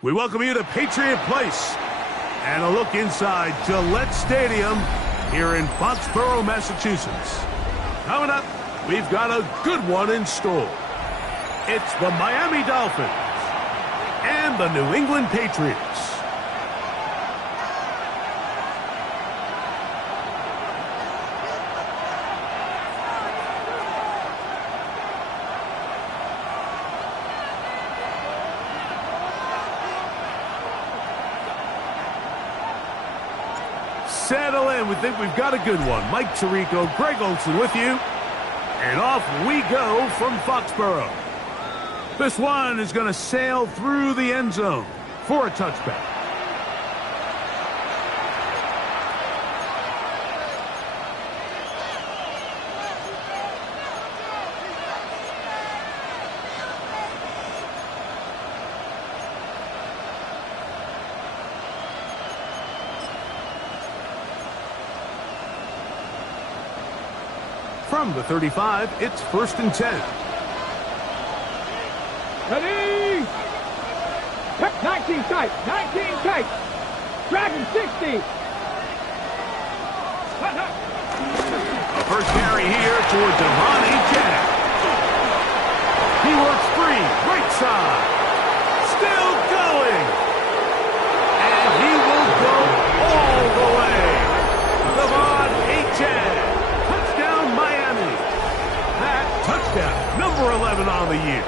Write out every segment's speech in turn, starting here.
We welcome you to Patriot Place and a look inside Gillette Stadium here in Foxborough, Massachusetts. Coming up, we've got a good one in store. It's the Miami Dolphins and the New England Patriots. Settle in. We think we've got a good one. Mike Tirico, Greg Olson with you. And off we go from Foxborough. This one is going to sail through the end zone for a touchback. From the 35, it's 1st and 10. Ready? 19 tight, 19 tight. Dragon 60. A first carry here for Devon Jack. He works free, right side. Still going. And he will go all the way. Devon Jack. Touchdown, Miami. That touchdown, number 11 on the year.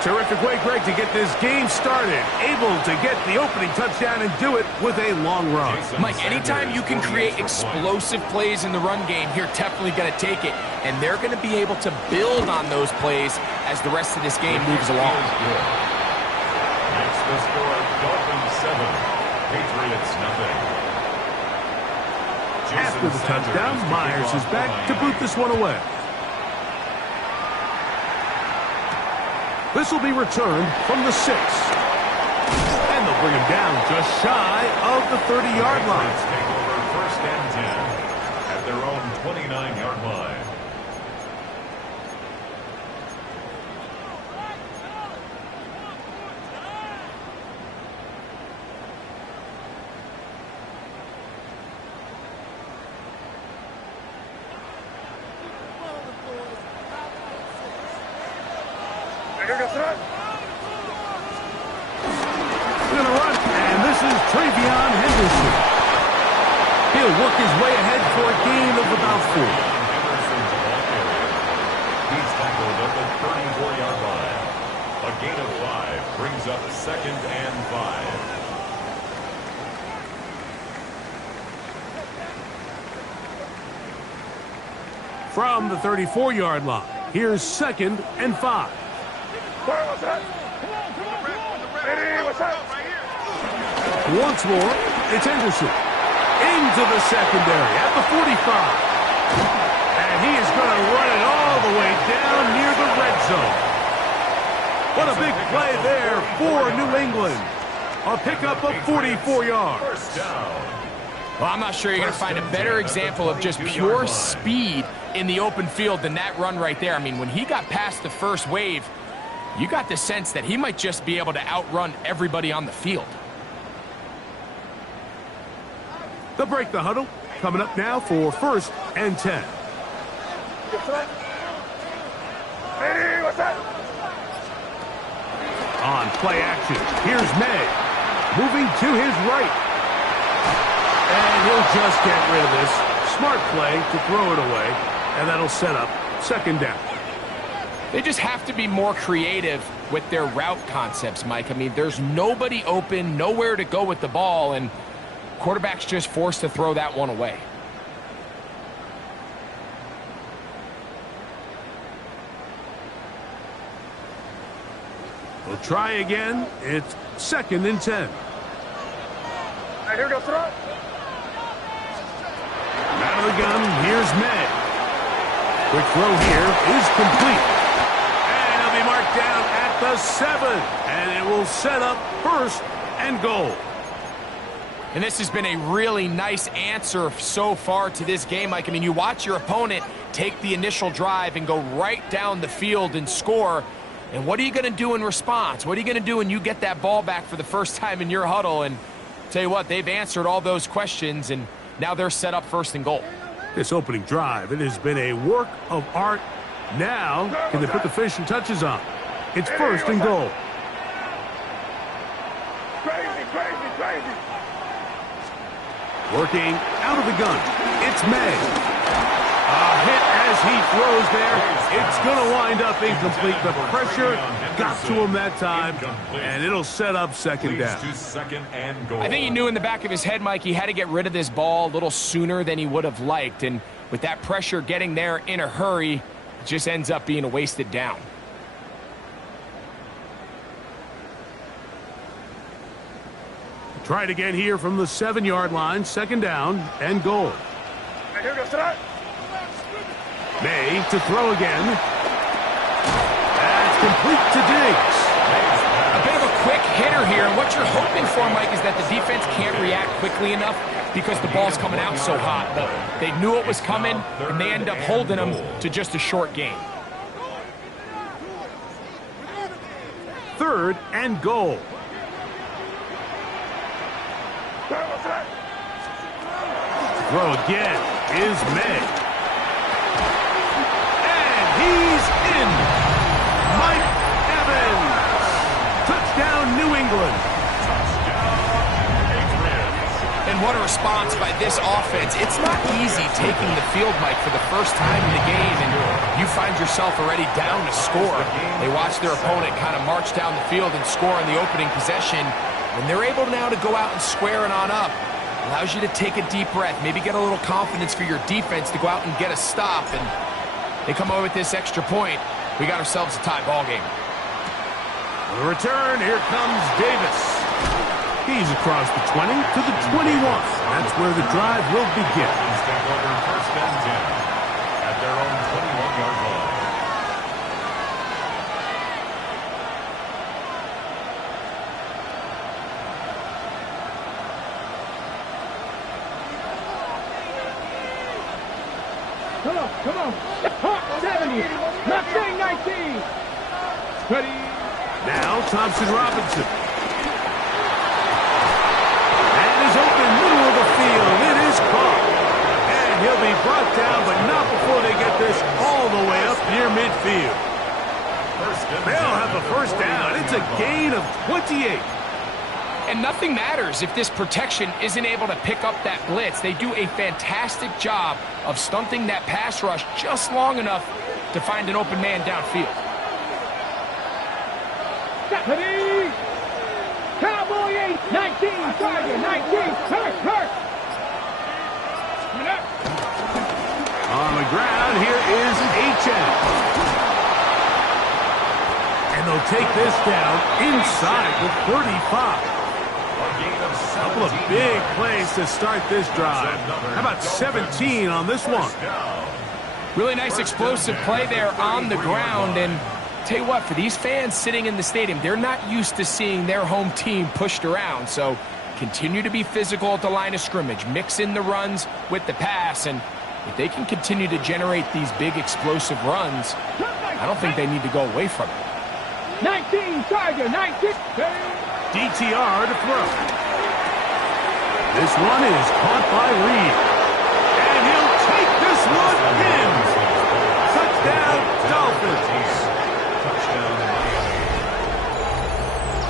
Terrific way, Greg, to get this game started. Able to get the opening touchdown and do it with a long run. Mike, anytime you can create explosive plays in the run game, you're definitely going to take it. And they're going to be able to build on those plays as the rest of this game moves along. Next, the score, Dolphins 7, Patriots 0. After the touchdown, Myers is back to boot this one away. This will be returned from the 6. And they'll bring him down just shy of the 30-yard line. Take over 1st and 10 at their own 29-yard line. Going to run, and this is Travion Henderson. He'll work his way ahead for a gain of about 4. He's tackled at the 34-yard line. A gain of 5 brings up 2nd and 5. From the 34-yard line, here's 2nd and 5. What's that? Ready, what's that? Once more, it's Henderson. Into the secondary at the 45. And he is going to run it all the way down near the red zone. What a big play there for New England. A pickup of 44 yards. First down. Well, I'm not sure you're going to find a better example of just pure speed in the open field than that run right there. I mean, when he got past the first wave, you got the sense that he might just be able to outrun everybody on the field. They'll break the huddle. Coming up now for 1st and 10. Ready, what's that? On play action, here's May. Moving to his right. And he'll just get rid of this. Smart play to throw it away. And that'll set up 2nd down. They just have to be more creative with their route concepts, Mike. I mean, there's nobody open, nowhere to go with the ball, and quarterback's just forced to throw that one away. We'll try again. It's 2nd and 10. Here we go, throw. Out of the gun, here's May. Quick throw here is complete. And he'll be marked down at the 7. And it will set up 1st and goal. And this has been a really nice answer so far to this game, Mike. I mean, you watch your opponent take the initial drive and go right down the field and score. And what are you going to do in response? What are you going to do when you get that ball back for the first time in your huddle? And tell you what, they've answered all those questions, and now they're set up first and goal. This opening drive, it has been a work of art. Now, can they put the finishing touches on? It's first and goal. Crazy, crazy, crazy. Working out of the gun. It's May. A hit as he throws there. It's going to wind up incomplete. The pressure got to him that time, and it'll set up second down. I think he knew in the back of his head, Mike, he had to get rid of this ball a little sooner than he would have liked. And with that pressure getting there in a hurry, it just ends up being a wasted down. Try it again here from the 7-yard line. Second down and goal. Here goes that. May to throw again. That's complete to Diggs. A bit of a quick hitter here, and what you're hoping for, Mike, is that the defense can't react quickly enough because the ball's coming out so hot. But they knew it was coming, and they end up holding them to just a short gain. Third and goal. Throw again is May. And he's in. Mike Evans. Touchdown, New England. And what a response by this offense. It's not easy taking the field, Mike, for the first time in the game, and you find yourself already down to score. They watch their opponent kind of march down the field and score on the opening possession. When they're able now to go out and square it on up, allows you to take a deep breath, maybe get a little confidence for your defense to go out and get a stop, and they come over with this extra point. We got ourselves a tie ball game. The return, here comes Davis. He's across the 20 to the 21. That's where the drive will begin. First and 10 at their own 21-yard line. Come on, come on. Hot 70. Not saying 19. Ready. Now Thompson Robinson. And is open middle of the field. It is caught. And he'll be brought down, but not before they get this all the way up near midfield. They'll have the first down. It's a gain of 28. And nothing matters if this protection isn't able to pick up that blitz. They do a fantastic job of stunting that pass rush just long enough to find an open man downfield. Ready. Cowboy 8, 19, Tiger, 19, hurt. On the ground, here is HM. And they'll take this down inside the 35. A couple of big plays to start this drive. How about 17 on this one? Really nice explosive play there on the ground. And tell you what, for these fans sitting in the stadium, they're not used to seeing their home team pushed around. So continue to be physical at the line of scrimmage. Mix in the runs with the pass. And if they can continue to generate these big explosive runs, I don't think they need to go away from it. 19, Tiger, 19. DTR to throw. This one is caught by Reed. And he'll take this one in. Touchdown, Dolphins.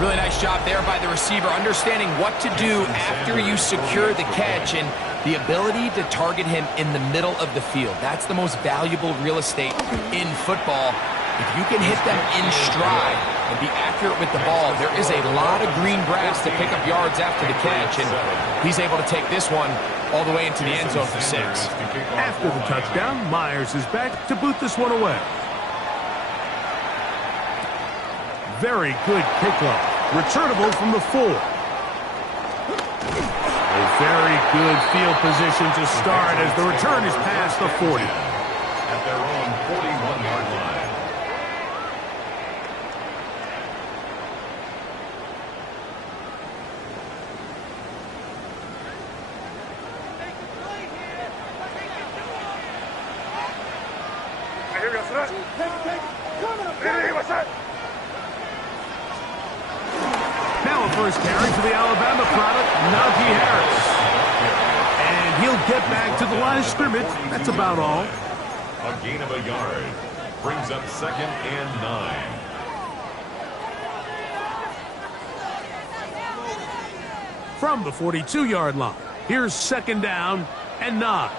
Really nice job there by the receiver, understanding what to do after you secure the catch and the ability to target him in the middle of the field. That's the most valuable real estate in football. If you can hit them in stride and be accurate with the ball, there is a lot of green grass to pick up yards after the catch, and he's able to take this one all the way into the end zone for 6. After the touchdown, Myers is back to boot this one away. Very good kickoff. Returnable from the 4. A very good field position to start as the return is past the 40. At their own 41-yard line. Here we go, Ready, what's that? first carry for the Alabama product, Najee Harris. And he'll get back to the line of scrimmage. That's about all. A gain of a yard. Brings up 2nd and 9. From the 42-yard line, here's 2nd down and 9.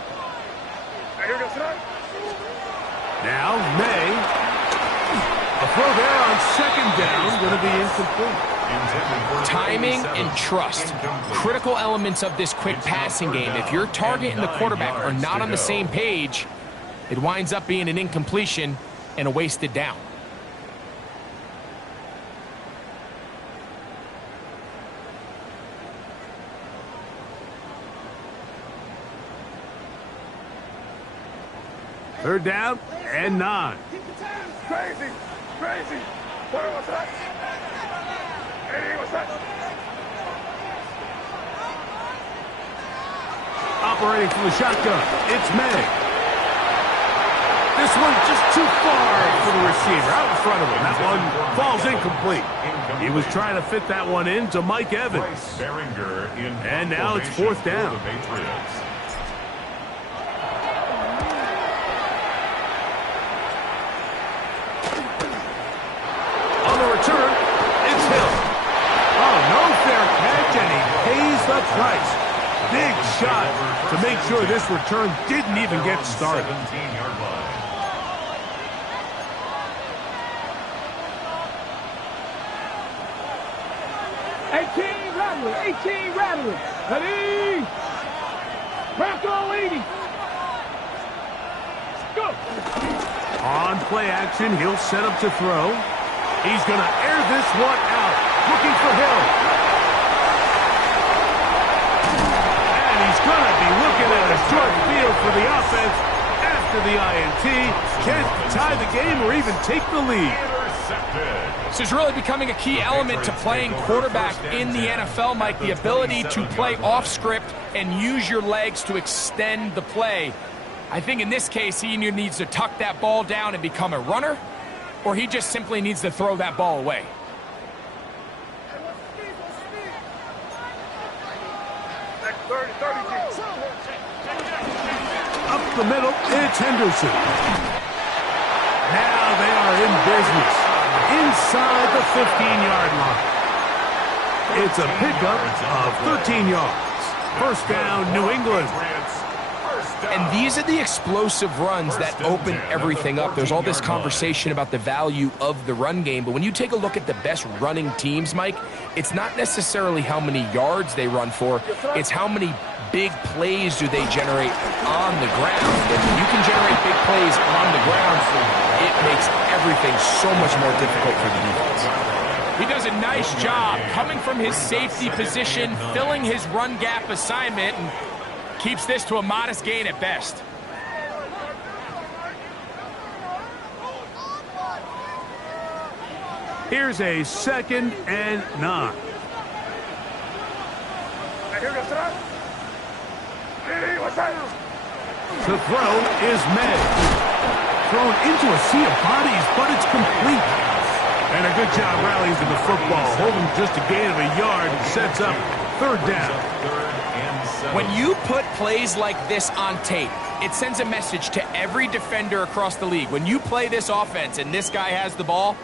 Now, May. A throw there on 2nd down, going to be incomplete. Timing and trust, critical elements of this quick passing game. If your target and the quarterback are not on the same page, it winds up being an incompletion and a wasted down. Third down and 9. Crazy. What's that? Hey, what's that? Operating from the shotgun, it's May. This one's just too far for the receiver, out in front of him. That one falls incomplete. He was trying to fit that one in to Mike Evans. And now it's 4th down. On the return, it's Hill. Oh, no fair catch, and he pays the price. Big shot to make sure this return didn't even get started. 17-yard line. Eighteen rattling. Ready? Bronco leading. Go. On play action, he'll set up to throw. He's going to air this one out, looking for Hill. And he's going to be looking at a short field for the offense after the INT. Can't tie the game or even take the lead. This is really becoming a key element to playing quarterback in the NFL, Mike. The ability to play off script and use your legs to extend the play. I think in this case, he either needs to tuck that ball down and become a runner, or he just simply needs to throw that ball away. Up the middle, it's Henderson. Now they are in business inside the 15-yard line. It's a pickup of 13 yards. First down, New England. And these are the explosive runs that open everything up. There's all this conversation about the value of the run game, but when you take a look at the best running teams, Mike, it's not necessarily how many yards they run for, it's how many big plays do they generate on the ground. And when you can generate big plays on the ground, it makes everything so much more difficult for the defense. He does a nice job coming from his safety position, filling his run gap assignment, and keeps this to a modest gain at best. Here's a 2nd and 9. The throw is May. Thrown into a sea of bodies, but it's complete. And a good job rallying to the football. Holding just a gain of a yard and sets up 3rd down. When you put plays like this on tape, it sends a message to every defender across the league. When you play this offense and this guy has the ball,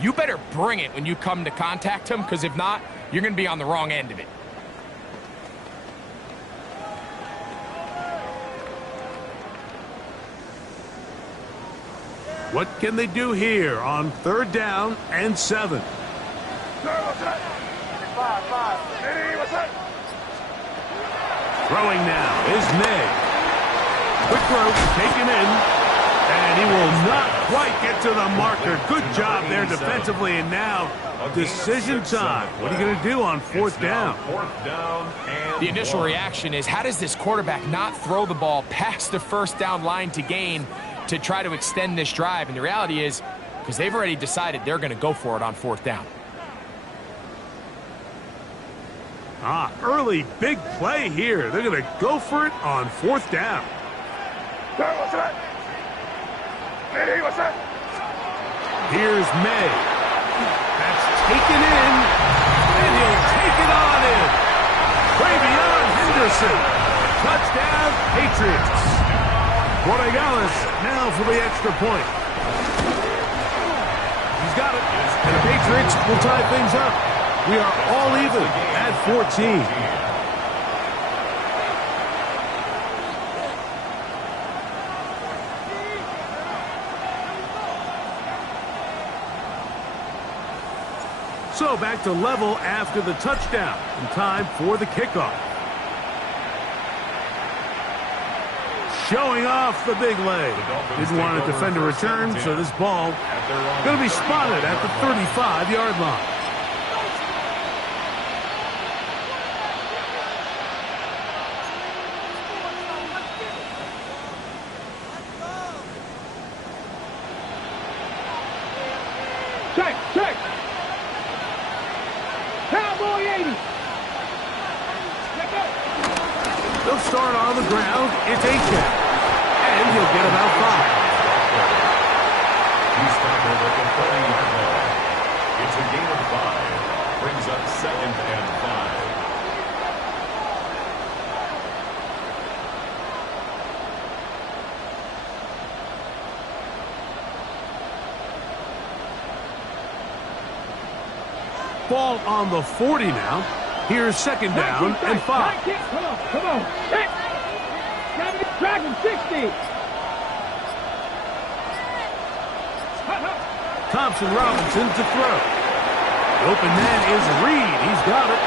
you better bring it when you come to contact him, because if not, you're going to be on the wrong end of it. What can they do here on 3rd down and 7? Throwing now is May. Quick throw, taken in, and he will not quite get to the marker. Good job there defensively, and now decision time. What are you going to do on 4th down? The initial reaction is, how does this quarterback not throw the ball past the 1st down line to gain to try to extend this drive? And the reality is, because they've already decided they're going to go for it on 4th down. Early big play here. They're going to go for it on 4th down. Here's May. That's taken in, and he'll Henderson. Touchdown, Patriots. Borregales now for the extra point. He's got it. And the Patriots will tie things up. We are all even at 14. So back to level after the touchdown. And time for the kickoff. Showing off the big leg. Didn't want to defend a return, so this ball going to be spotted at the 35-yard line. Check. Cowboy 80. They'll start on the ground. It's A-check. And he'll get about 5. He's tackled at the 30-yard line. It's a gain of 5. Brings up 2nd and 5. Ball on the 40 now. Here's 2nd down and 5. Come on. Drag him 60. Thompson Robinson to throw. The open man is Reed. He's got it.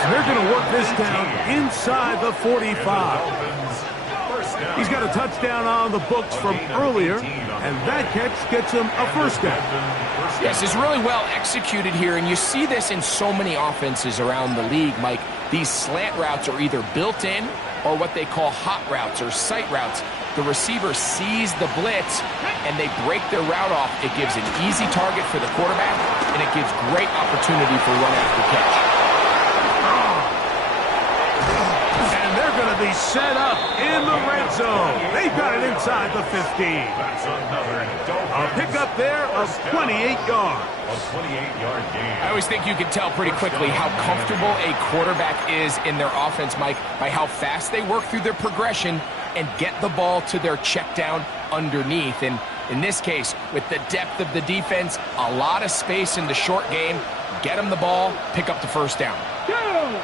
And they're going to work this down inside the 45. He's got a touchdown on the books from earlier, and that catch gets him a first down. Yes, it's really well executed here, and you see this in so many offenses around the league, Mike. These slant routes are either built in or what they call hot routes or sight routes. The receiver sees the blitz, and they break their route off. It gives an easy target for the quarterback, and it gives great opportunity for run after catch. And they're going to be set up in the red zone. They've got it inside the 15. A pickup there of 28 yards. A 28-yard gain. I always think you can tell pretty quickly how comfortable a quarterback is in their offense, Mike, by how fast they work through their progression and get the ball to their check down underneath. And in this case, with the depth of the defense, a lot of space in the short game, get them the ball, pick up the first down. Go!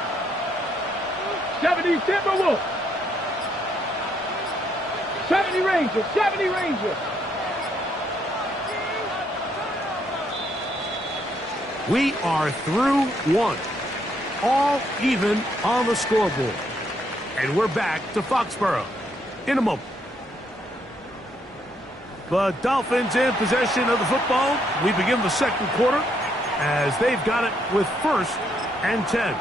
70 Timberwolves. 70 Rangers. We are through 1. All even on the scoreboard. And we're back to Foxborough in a moment. The Dolphins in possession of the football. We begin the second quarter as they've got it with 1st and 10.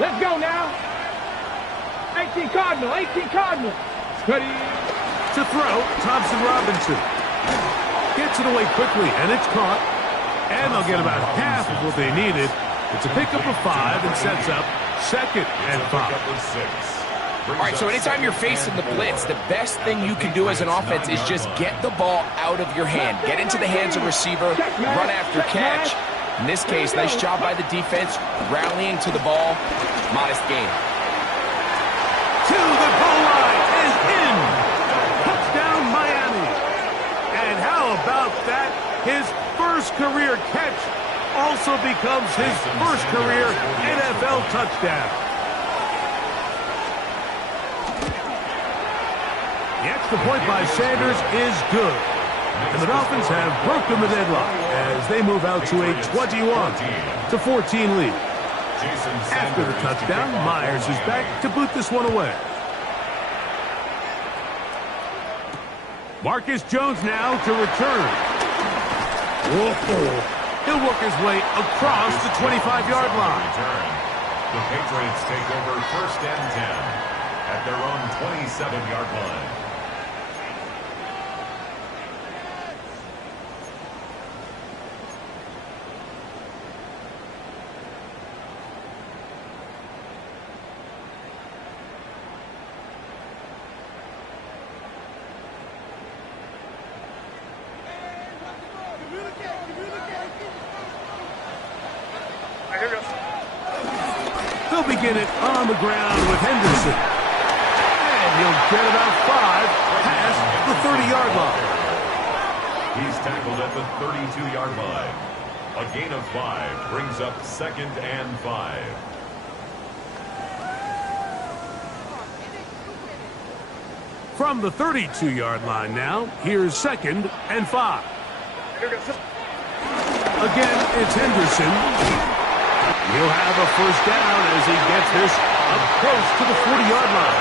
Let's go now. 18 Cardinal. Ready. To throw, Thompson Robinson. Gets it away quickly, and it's caught. And they'll get about half of what they needed. It's a pickup of 5 and sets up 2nd and 5. All right, so anytime you're facing the blitz, the best thing you can do as an offense is just get the ball out of your hand. Get into the hands of receiver, run after catch. In this case, nice job by the defense, rallying to the ball. Modest gain. To the goal line and in. Touchdown, Miami. And how about that? His first career catch also becomes his first career NFL touchdown. The extra point by Sanders is good. And the Dolphins have broken the deadlock as they move out to a 21-14 lead. After the touchdown, Myers is back to boot this one away. Marcus Jones now to return. Whoa. He'll work his way across the 25-yard line. The Patriots take over 1st and 10 at their own 27-yard line. They'll begin it on the ground with Henderson. And he'll get about 5 past the 30-yard line. He's tackled at the 32-yard line. A gain of 5 brings up 2nd and 5. From the 32-yard line now, here's 2nd and 5. Again, it's Henderson. He'll have a first down as he gets this up close to the 40-yard line.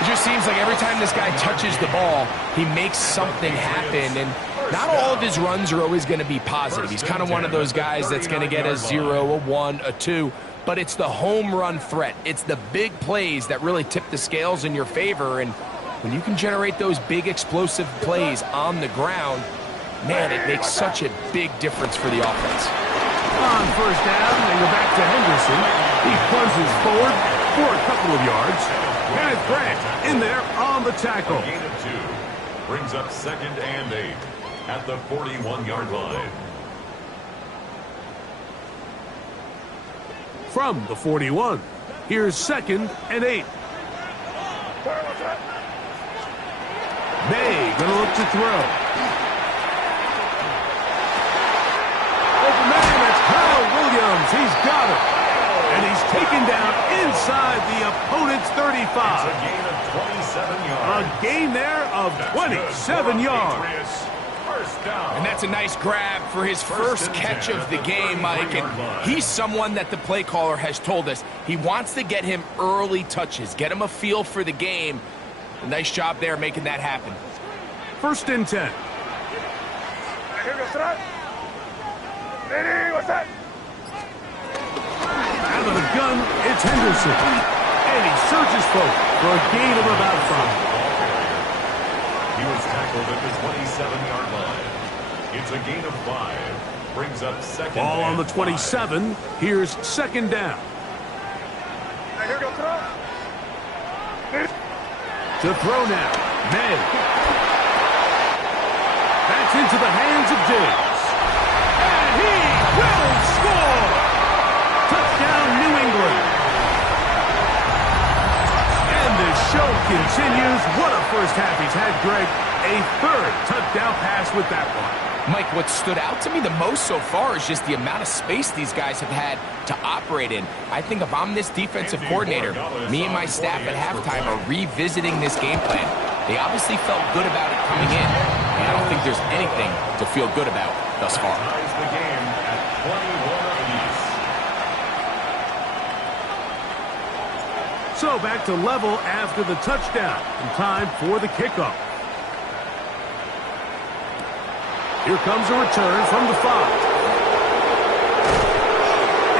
It just seems like every time this guy touches the ball, he makes something happen. And not all of his runs are always going to be positive. He's kind of one of those guys that's going to get a 0, a 1, a 2. But it's the home run threat. It's the big plays that really tip the scales in your favor. And when you can generate those big explosive plays on the ground, man, it makes such a big difference for the offense. On first down, they go back to Henderson. He plunges forward for a couple of yards. Kenneth Grant in there on the tackle. A gain of 2 brings up 2nd and 8 at the 41-yard line. From the 41, here's 2nd and 8. May gonna look to throw. Open man, that's Kyle Williams. He's got it. And he's taken down inside the opponent's 35. It's a gain of 27 yards. A gain there of 27 yards. First down. And that's a nice grab for his first catch of the game, Mike. And he's someone that the play caller has told us he wants to get him early touches, get him a feel for the game. A nice job there making that happen. 1st and 10. Out of the gun, it's Henderson. And he surges forward for a gain of about 5. He was tackled at the 27-yard line. It's a gain of 5. Brings up 2nd Ball on the and 27. Here's 2nd down. To throw now. May. That's into the hands of Diggs. And he will score! Touchdown, New England. And the show continues. What a first half he's had, Greg. A 3rd touchdown pass with that one. Mike, what stood out to me the most so far is just the amount of space these guys have had to operate in. I think if I'm this defensive coordinator, me and my staff at halftime are revisiting this game plan. They obviously felt good about it coming in, and I don't think there's anything to feel good about thus far. ties the game at 21 apiece. So back to level after the touchdown. And time for the kickoff. Here comes a return from the 5.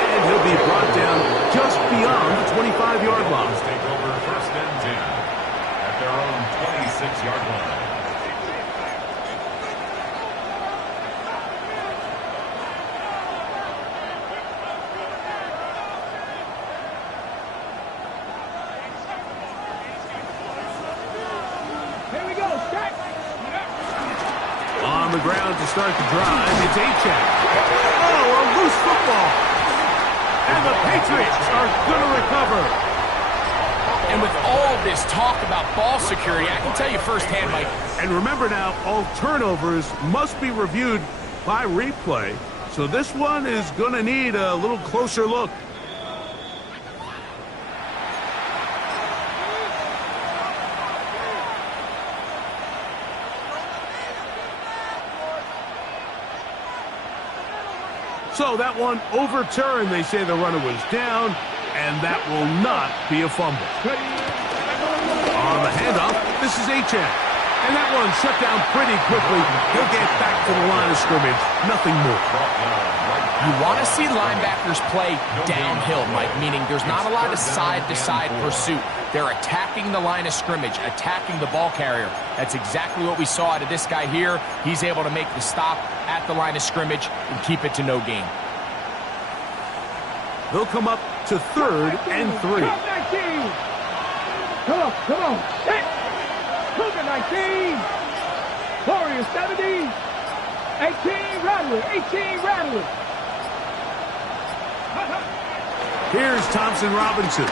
And he'll be brought down just beyond the 25-yard line. Take over 1st and 10 at their own 26-yard line. Here we go, stack. On the ground to start the drive, it's A-Check. Oh, a loose football. And the Patriots are going to recover. And with all this talk about ball security, I can tell you firsthand, Mike. And remember now, all turnovers must be reviewed by replay. So this one is going to need a little closer look. So that one overturned. They say the runner was down, and that will not be a fumble. On the handoff, this is Achane. And that one shut down pretty quickly. He'll get back to the line of scrimmage. Nothing more. You want to see linebackers play downhill, Mike, meaning there's not a lot of side-to-side pursuit. They're attacking the line of scrimmage, attacking the ball carrier. That's exactly what we saw out of this guy here. He's able to make the stop at the line of scrimmage and keep it to no gain. They'll come up to 3rd and 3. Come on, come on. Hit. Cougar 19. Warrior 70. 18, rattle it. 18, rattle it. Here's Thompson Robinson.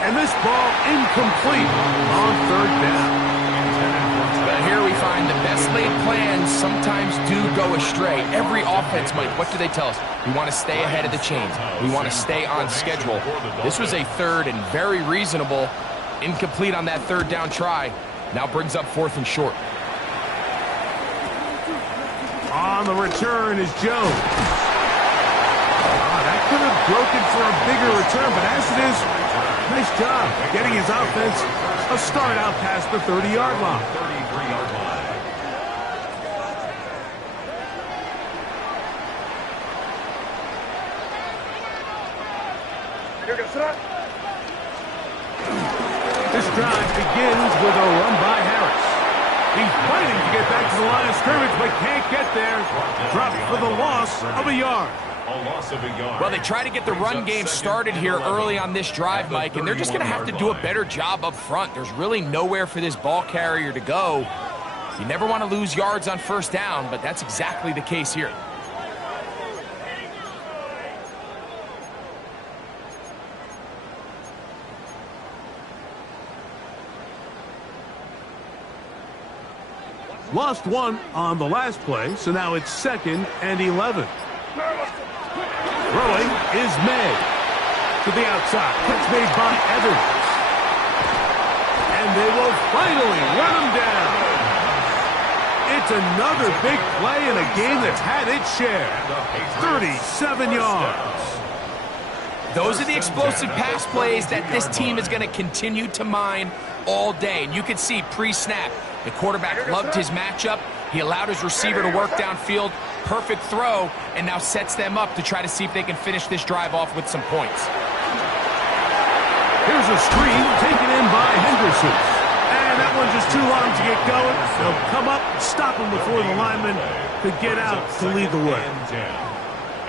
And this ball incomplete on third down. But here we find the best laid plans sometimes do go astray. Every offense, Mike, what do they tell us? We want to stay ahead of the chains. We want to stay on schedule. This was a third and very reasonable. Incomplete on that third down try. Now brings up 4th and short. On the return is Jones. That could have broken for a bigger return, but as it is, nice job getting his offense a start out past the 30-yard line. 33-yard line. This drive begins with a run by Harris. He's fighting to get back to the line of scrimmage, but can't get there. Dropped for the loss of a yard. A loss of a yard. Well, they try to get the run game started here early on this drive, Mike, and they're just going to have to do a better job up front. There's really nowhere for this ball carrier to go. You never want to lose yards on first down, but that's exactly the case here. Lost one on the last play, so now it's 2nd and 11. Throwing is May. To the outside. Catch made by Evans. And they will finally run him down. It's another big play in a game that's had its share. 37 yards. Those are the explosive pass plays that this team is going to continue to mine all day. And you can see pre-snap, the quarterback loved his matchup. He allowed his receiver to work downfield. Perfect throw, and now sets them up to try to see if they can finish this drive off with some points. Here's a screen taken in by Henderson. And that one's just too long to get going. They'll come up, stop him before the lineman could get out to lead the way.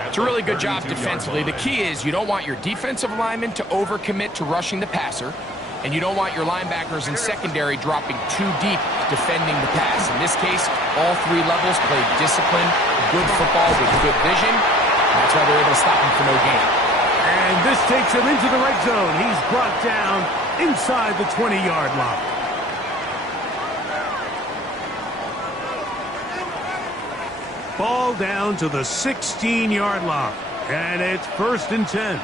It's a really good job defensively. The key is you don't want your defensive lineman to overcommit to rushing the passer, and you don't want your linebackers in secondary dropping too deep defending the pass. In this case, all 3 levels played disciplined, good football with good vision. That's why they're able to stop him for no gain. And this takes him into the red zone. He's brought down inside the 20-yard line. Ball down to the 16-yard line. And it's 1st and 10.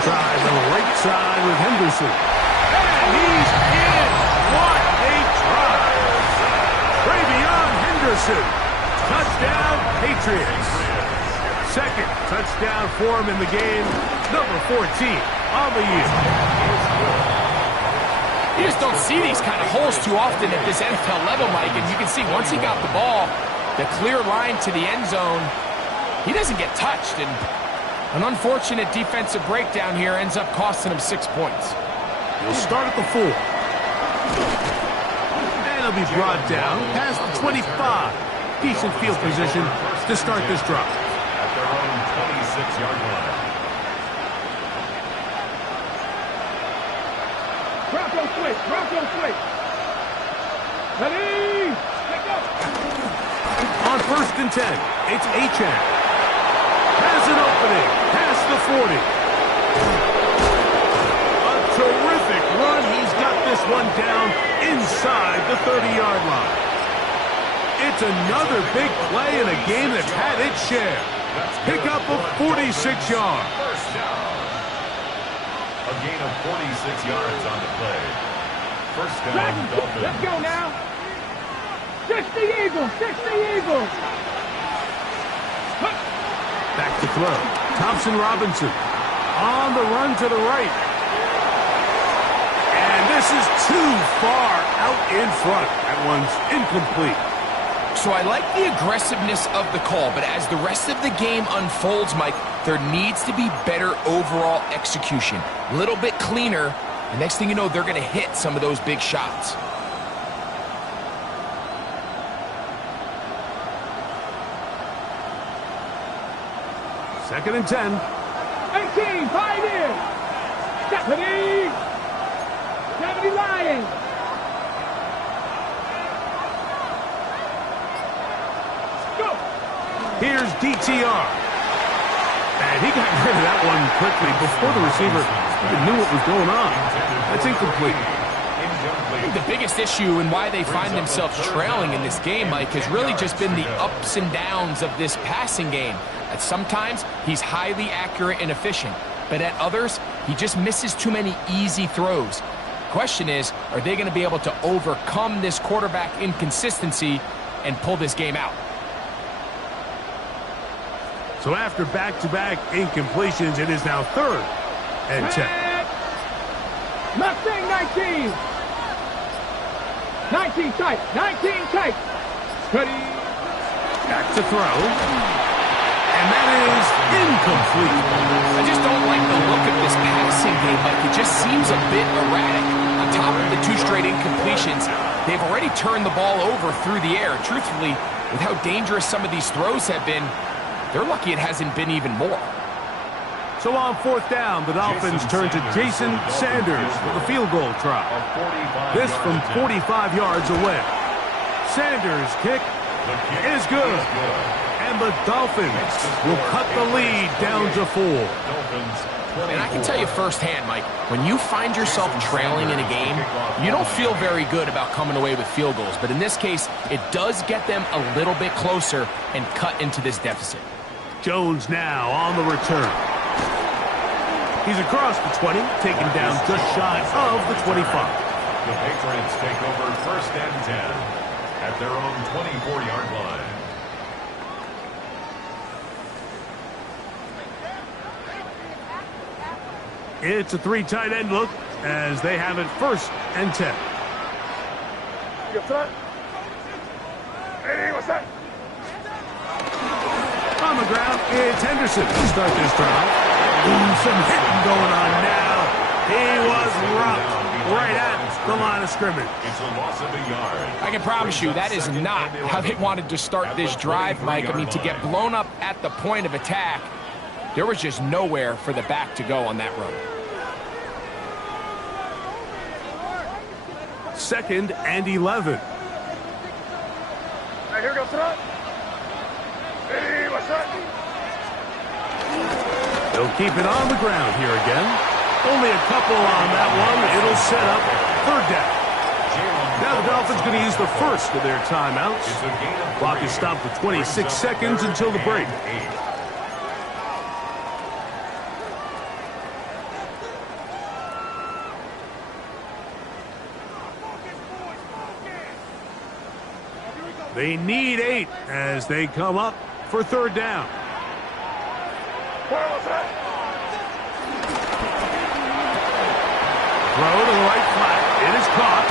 Try the right side with Henderson. And he's in. What a try. Travion Henderson. Touchdown, Patriots. 2nd touchdown for him in the game. Number 14 on the year. You just don't see these kind of holes too often at this NFL level, Mike. And you can see once he got the ball, the clear line to the end zone, he doesn't get touched. And an unfortunate defensive breakdown here ends up costing him 6 points. He'll start at the 4. And he'll be brought down past the 25. Decent field position to start this drive. At their own 26-yard line. Bronco switch. Bronco switch. Ready? Let's go. On 1st and 10, it's Achane. Has an opening past the 40. A terrific run. He's got this one down inside the 30-yard line. It's another big play in a game that's had its share. Pickup of 46 yards. First down. A gain of 46 yards on the play. First down, Dolphins. Let's go now. 60 Eagles. 60 Eagles. Back to throw. Thompson Robinson on the run to the right. And this is too far out in front. That one's incomplete. So I like the aggressiveness of the call, but as the rest of the game unfolds, Mike, there needs to be better overall execution. A little bit cleaner. The next thing you know, they're going to hit some of those big shots. Second and 10. 18, Pioneer. Stephanie. 70 be lying. Go. Here's DTR. And he got rid of that one quickly before the receiver even knew what was going on. That's incomplete. I think the biggest issue and why they find themselves trailing in this game, Mike, has really just been the ups and downs of this passing game. At sometimes, he's highly accurate and efficient, but at others, he just misses too many easy throws. Question is, are they going to be able to overcome this quarterback inconsistency and pull this game out? So after back-to-back incompletions, it is now 3rd and 10. Mustang 19. 19 tight. 19 tight. Ready. Back to throw. And that is incomplete. I just don't like the look of this passing game, Mike. It just seems a bit erratic. On top of the 2 straight incompletions, they've already turned the ball over through the air. Truthfully, with how dangerous some of these throws have been, they're lucky it hasn't been even more. So on 4th down, the Dolphins turn to Jason Sanders for the field goal try. This from 45 yards away. Sanders' kick is good. And the Dolphins will cut the lead down to 4. And I can tell you firsthand, Mike, when you find yourself trailing in a game, you don't feel very good about coming away with field goals. But in this case, it does get them a little bit closer and cut into this deficit. Jones now on the return. He's across the 20, taken down just shy of the 25. The Patriots take over 1st and 10 at their own 24-yard line. It's a 3 tight end look as they have it 1st and 10. Hey, what's that? On the ground, it's Henderson to start this drive. Ooh, some hitting going on now. He was rocked right at the line of scrimmage. It's a loss of a yard. I can promise you that is not how they wanted to start this drive, Mike. I mean, to get blown up at the point of attack, there was just nowhere for the back to go on that run. 2nd and 11. Hey, here goes it. Hey, what's that? They'll keep it on the ground here again. Only a couple on that one. It'll set up 3rd down. Now the Dolphins going to use the first of their timeouts. Clock is stopped for 26 seconds until the break. They need 8 as they come up for 3rd down. Throw to the right flat. It is caught.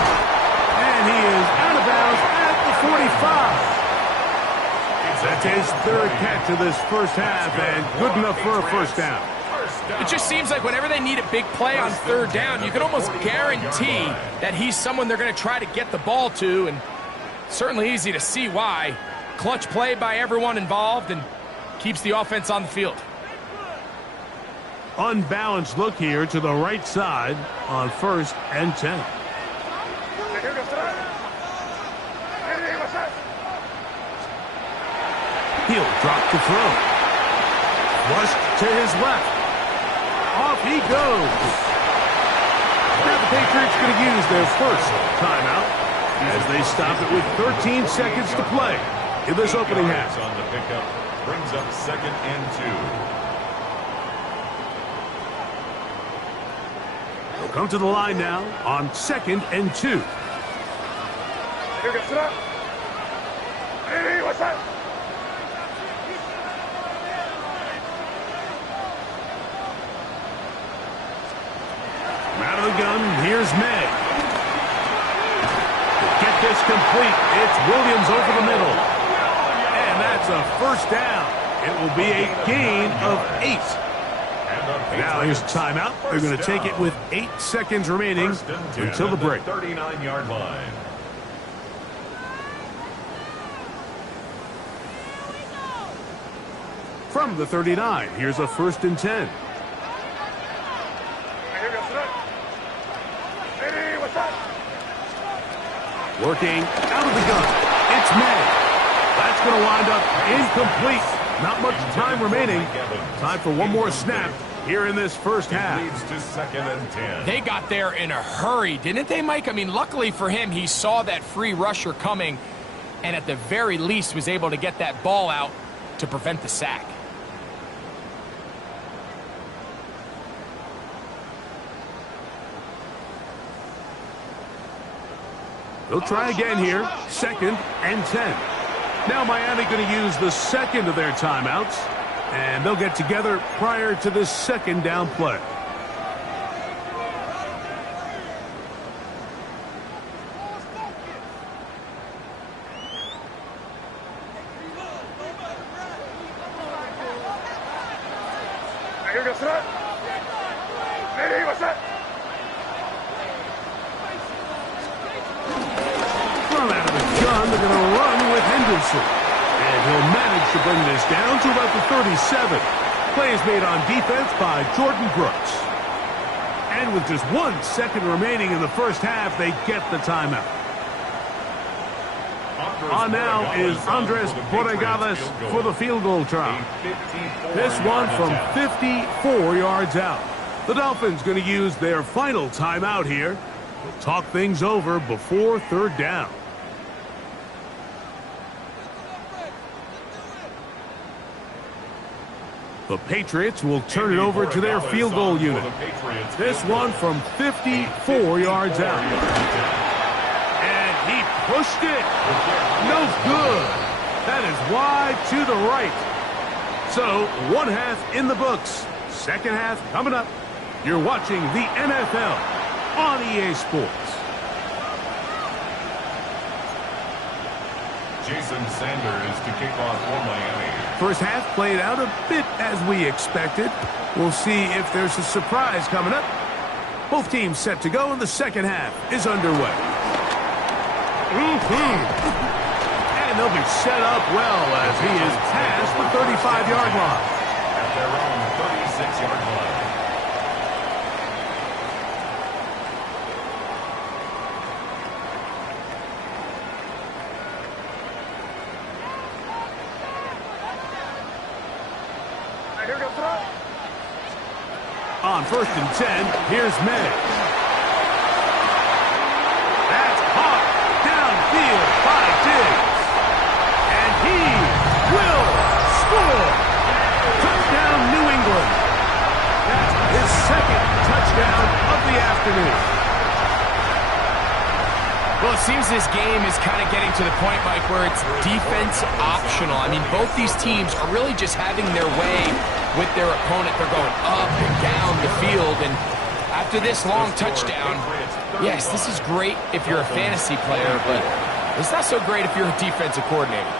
And he is out of bounds at the 45. That's his 3rd catch of this first half and good enough for a 1st down. It just seems like whenever they need a big play on 3rd down, you can almost guarantee that he's someone they're going to try to get the ball to, and certainly easy to see why. Clutch play by everyone involved and keeps the offense on the field. Unbalanced look here to the right side on 1st and 10. He'll drop the throw. Flushed to his left. Off he goes. Now the Patriots going to use their first timeout as they stop it with 13 seconds to play in this opening half. On the pickup brings up 2nd and 2. They'll come to the line now on 2nd and 2. Hey, what's that? Out of the gun, here's May. To get this complete, it's Williams over the middle. And that's a 1st down. It will be a gain of 8. Now here's timeout. They're going to take it with 8 seconds remaining until the break. 39-yard line. From the 39, here's a 1st and 10. Hey, what's that? Working out of the gun. It's May. That's going to wind up incomplete. Not much time remaining. Time for one more snap here in this first half. Leads to 2nd and 10. They got there in a hurry, didn't they, Mike? I mean, luckily for him, he saw that free rusher coming and at the very least was able to get that ball out to prevent the sack. They'll try again here. 2nd and 10. Now Miami going to use the second of their timeouts, and they'll get together prior to the second down play. From out of the gun, they're going to run with Henderson. And he'll manage to bring this down to about the 37. Play is made on defense by Jordan Brooks. And with just 1 second remaining in the first half, they get the timeout. On now is Andres Borregales for the field goal try. This one from 54 yards out. The Dolphins going to use their final timeout here. We'll talk things over before third down. The Patriots will turn it over to their field goal unit. This one from 54 yards out. And he pushed it. No good. That is wide to the right. So, 1 half in the books. Second half coming up. You're watching the NFL on EA Sports. Jason Sanders to kick off for Miami. First half played out a bit as we expected. We'll see if there's a surprise coming up. Both teams set to go, and the second half is underway. And they'll be set up well as he is past the 35-yard line. At their own 36-yard line. On 1st and 10, here's May. That's caught downfield by Diggs. And he will score. Touchdown, New England. That's his second touchdown of the afternoon. Well, it seems this game is kind of getting to the point, Mike, where it's defense optional. I mean, both these teams are really just having their way with their opponent. They're going up and down the field, and after this long touchdown, yes, this is great if you're a fantasy player, but it's not so great if you're a defensive coordinator.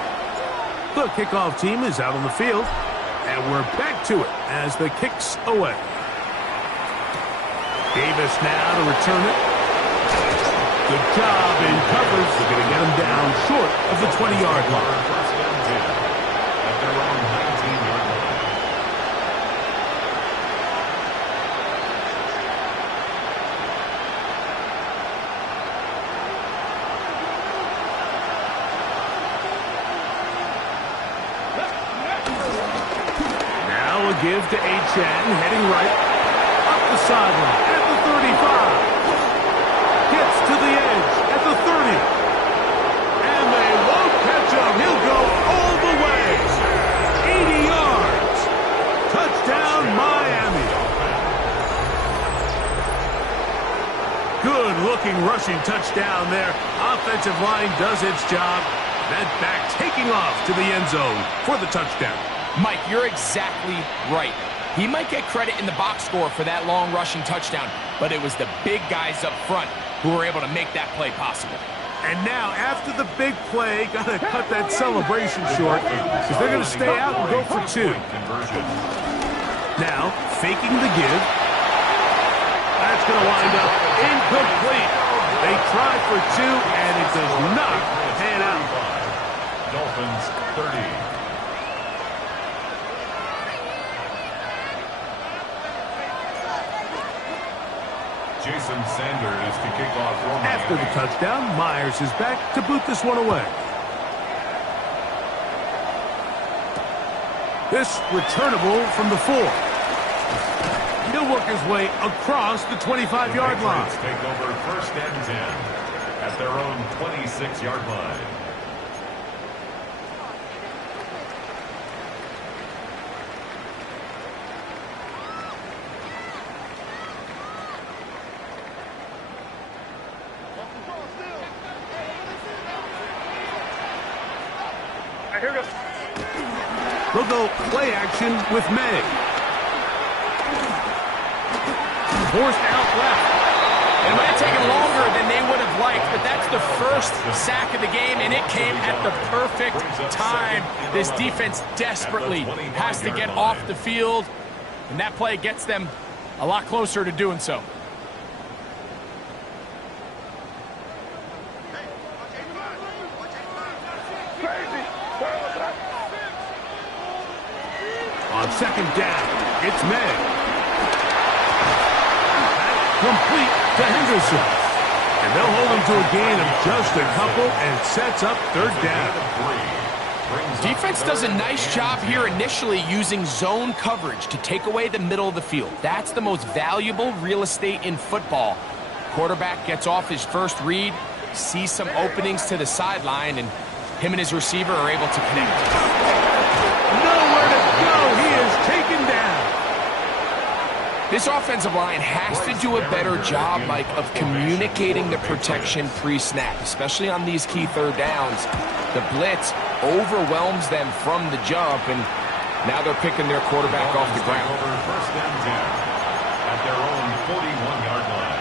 The kickoff team is out on the field, and we're back to it as the kick's away. Davis now to return it. Good job in coverage. They're going to get him down short of the 20-yard line. First and 10 at their own 19-yard line. Now a give to Achane, heading right. Up the sideline at the 35. Gets to the edge at the 30. And they won't catch him. He'll go all the way. 80 yards. Touchdown, Miami. Good-looking rushing touchdown there. Offensive line does its job. That back taking off to the end zone for the touchdown. Mike, you're exactly right. He might get credit in the box score for that long rushing touchdown, but it was the big guys up front who were able to make that play possible. And now, after the big play, got to cut that celebration short because they're going to stay out and go for 2. Now, faking the give. That's going to wind up incomplete. They try for 2, and it does not pan out. Dolphins 30. Jason Sanders to kick off for Miami. After the touchdown, Myers is back to boot this one away. This returnable from the 4. He'll work his way across the 25-yard line. Take over 1st and 10 at their own 26-yard line. They'll go play action with May. Forced out left. It might have taken longer than they would have liked, but that's the first sack of the game, and it came at the perfect time. This defense desperately has to get off the field, and that play gets them a lot closer to doing so. On 2nd down, it's May. Complete to Henderson. And they'll hold him to a gain of just a couple and sets up 3rd down. Defense does a nice job here initially using zone coverage to take away the middle of the field. That's the most valuable real estate in football. Quarterback gets off his first read, sees some openings to the sideline, and him and his receiver are able to connect. Nowhere to go. He is taken down. This offensive line has to do a better job, Mike, of communicating the protection pre-snap, especially on these key 3rd downs. The blitz overwhelms them from the jump, and now they're picking their quarterback off the ground. Over 1st and 10 at their own 41-yard line.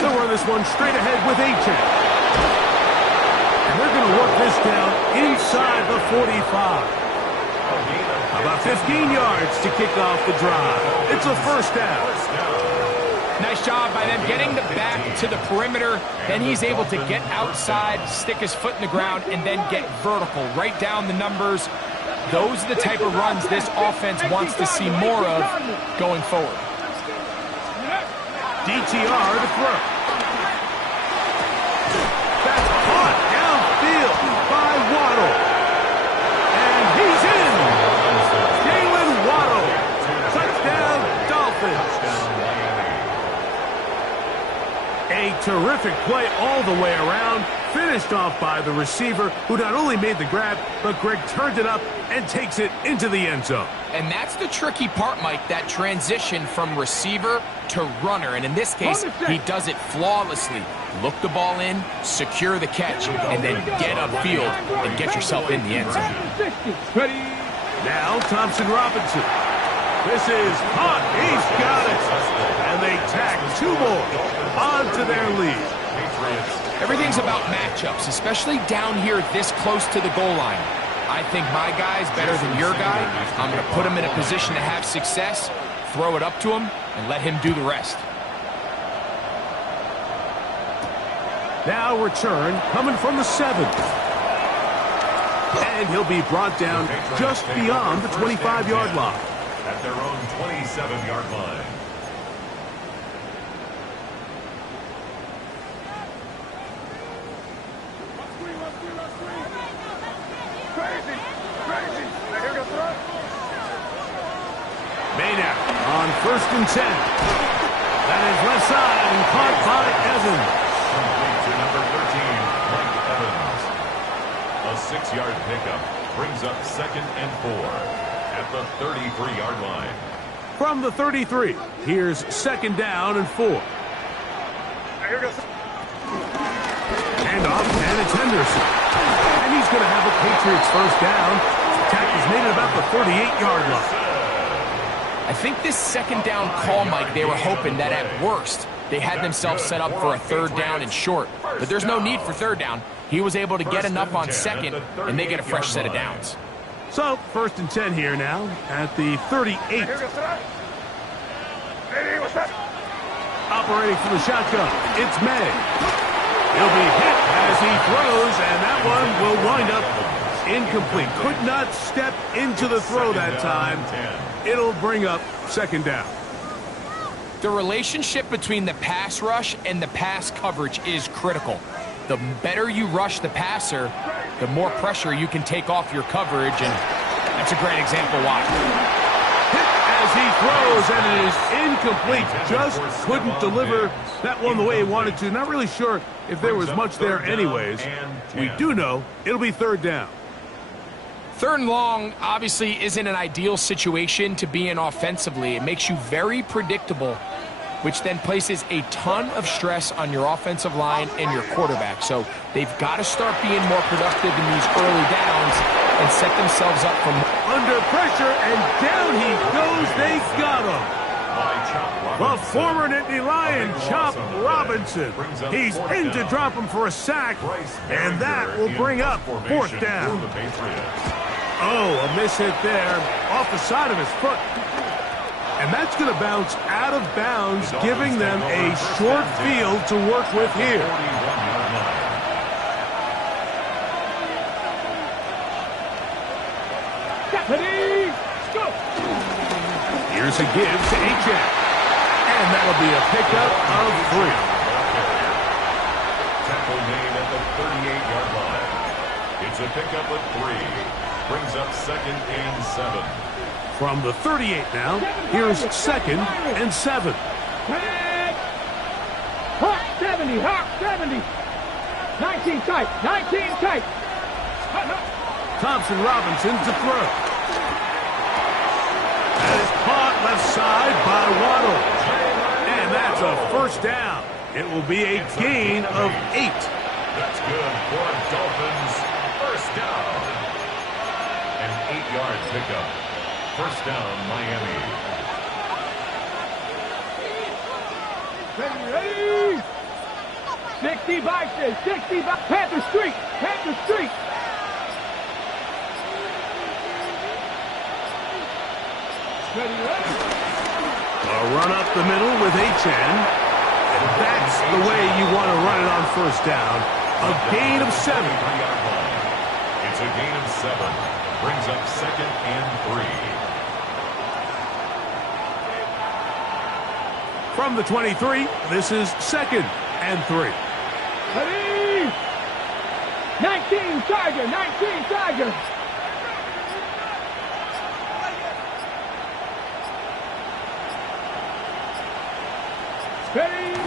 They'll run this one straight ahead with H. And they're going to work this down inside the 45. About 15 yards to kick off the drive. It's a 1st down. Nice job by them getting the back to the perimeter. Then he's able to get outside, stick his foot in the ground, and then get vertical, right down the numbers. Those are the type of runs this offense wants to see more of going forward. DTR to throw. That's caught downfield by Waddle. And he's in. Jalen Waddle. Touchdown, Dolphins. A terrific play all the way around. Finished off by the receiver, who not only made the grab, but Greg turned it up and takes it into the end zone. And that's the tricky part, Mike, that transition from receiver to runner. And in this case, he does it flawlessly. Look the ball in, secure the catch, and then get upfield and get yourself in the end zone. Now Thompson Robinson. This is caught. He's got it. And they tack 2 more onto their lead. Everything's about matchups, especially down here this close to the goal line. I think my guy's better than your guy. I'm going to put him in a position to have success, throw it up to him, and let him do the rest. Now return coming from the 7th. And he'll be brought down just beyond the 25-yard line. At their own 27-yard line. Maynard on 1st and 10. That is left side and caught by Evans. Complete to number 13, Mike Evans. A 6-yard pickup brings up 2nd and 4 at the 33-yard line. From the 33, here's 2nd down and 4. Hand off, and it's Henderson. And he's going to have a Patriots 1st down. Tackle's made at about the 38-yard line. I think this 2nd down call, Mike, they were hoping that at worst they had themselves set up for a 3rd down and short. But there's no need for 3rd down. He was able to get enough on 2nd, and they get a fresh set of downs. So, 1st and 10 here now at the 38. Operating from the shotgun, it's May. He'll be hit as he throws, and that one will wind up incomplete. Could not step into the throw that time. It'll bring up second down. The relationship between the pass rush and the pass coverage is critical. The better you rush the passer, the more pressure you can take off your coverage, and that's a great example why. Hit as he throws, and it is incomplete. Just couldn't deliver that one the way he wanted to. Not really sure if there was much there anyways. We do know it'll be third down. Third and long obviously isn't an ideal situation to be in offensively. It makes you very predictable, which then places a ton of stress on your offensive line and your quarterback. So they've got to start being more productive in these early downs and set themselves up for under pressure, and down he goes. They got him. The former Nittany Lion, Chop Robinson. He's in to drop him for a sack, and that will bring up fourth down. Oh, a miss hit there off the side of his foot. And that's going to bounce out of bounds, giving them a short field to work with here. Here's a give to H.N. And that'll be a pickup of 3. Tackle made at the 38-yard line. It's a pickup of 3. Brings up second and 7. From the 38 now, here's second and 7. Hawk 70, Hawk 70. 19 tight, 19 tight. Thompson Robinson to throw. That is caught left side by Waddle. And that's a first down. It will be a gain of 8. That's good for Dolphins. First down. An 8-yard pickup. First down, Miami. Ready? 60 boxes, 60 boxes. Panther Street, Panther Street. A run up the middle with H.N. And that's the way you want to run it on first down. A gain of 7. It's a gain of 7. Brings up second and 3. From the 23, this is second and 3. Ready? 19 Tiger, 19 Tiger. Ready?